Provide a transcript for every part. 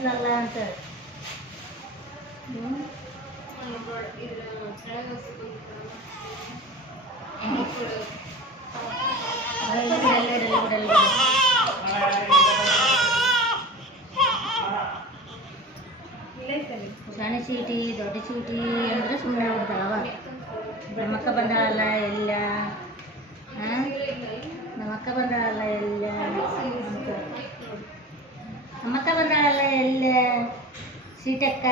ಬಂದಲ್ಲ ಅಂತ. ಸಣ್ಣ ಚೀಟಿ ದೊಡ್ಡ ಚೀಟಿ ಅಂದರೆ ಸುಮ್ಮನೆ ಆಗ್ಬಿಡ್ತಾರವ. ನಮ್ಮಕ್ಕ ಬಂದಾಳಲ್ಲ ಎಲ್ಲ, ನಮ್ಮಕ್ಕ ಬಂದಾಳಲ್ಲ ಎಲ್ಲ ಅಂತ, ನಮ್ಮಕ್ಕ ಬಂದಾಳಲ್ಲ ಎಲ್ಲ ಸೀಟಕ್ಕ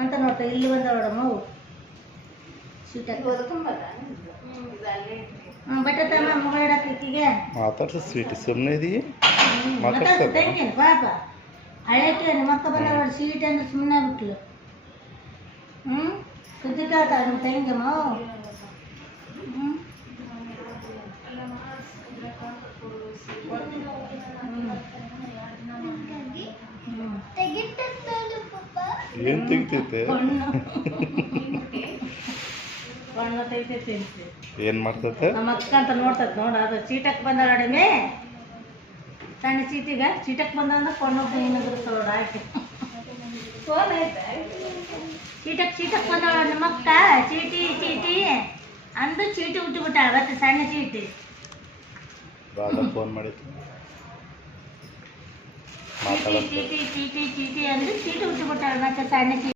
ಅಂತ ನೋಡ್ತಾ ಇಲ್ಲಿ ಬಂದಾಳ ನೋಡಮ್ಮ ಸೀಟಕ್ಕ. ಬಟ್ಟೆ ತಮ್ಮ ಮೊಬೈಲ್ ಮಾತಾಡ್ಸ ಸ್ವೀಟ್ ಸುಮ್ಮನೆ ಇದೀ ಮಾತಾಡ್ತೇನೆ ಪಾಪ. ಹಳೇಕೆ ನಮ್ಮಕ್ಕ ಬಂದಾಳ ಸೀಟ್ ಅಂದ್ರೆ ಸುಮ್ಮನೆ ಬಿಟ್ಲು. ಸುದ್ದಿ ಕೇಳ್ತಾಳ ನಿಮ್ಮ ತಂಗಿಯಮ್ಮ. ಏನು ತೆಗಿತೈತೆ? ಬಣ್ಣ ತೆಗಿತೈತೆ ಏನು ಮಾಡ್ತೈತೆ? ನಮ್ಮ ಅಕ್ಕ ಅಂತ ನೋಡ್ತೈತೆ ನೋಡ. ಅದು ಚೀಟಕ್ಕೆ ಬಂದಾಳ ಅಡಿಮೆ ಸಣ್ಣ ಚೀಟಿಗೆ ಚೀಟಕ್ಕೆ ಬಂದ ಕೊಂಡೊಬ್ಬ ಏನಾದ್ರು ತೋಡ ಹಾಕಿ ಫೋನ್ ಐತೆ. ಚೀಟಕ್ಕೆ ಬಂದಾಳ ನಮ್ಮಕ್ಕ. ಚೀಟಿ ಅಂದು ಚೀಟಿ ಹುಟ್ಟಿಬಿಟ್ಟಾಳ ಮತ್ತೆ ಸಣ್ಣ ಚೀಟಿ. ಫೋನ್ ಮಾಡಿತ್ತು ಚೀಟಿ ಅಂದ್ರೆ ಚೀಟಿ ಹುಟ್ಟಿಬಿಟ್ಟಾಳ ಮತ್ತೆ ಸಣ್ಣ ಚೀಟಿ.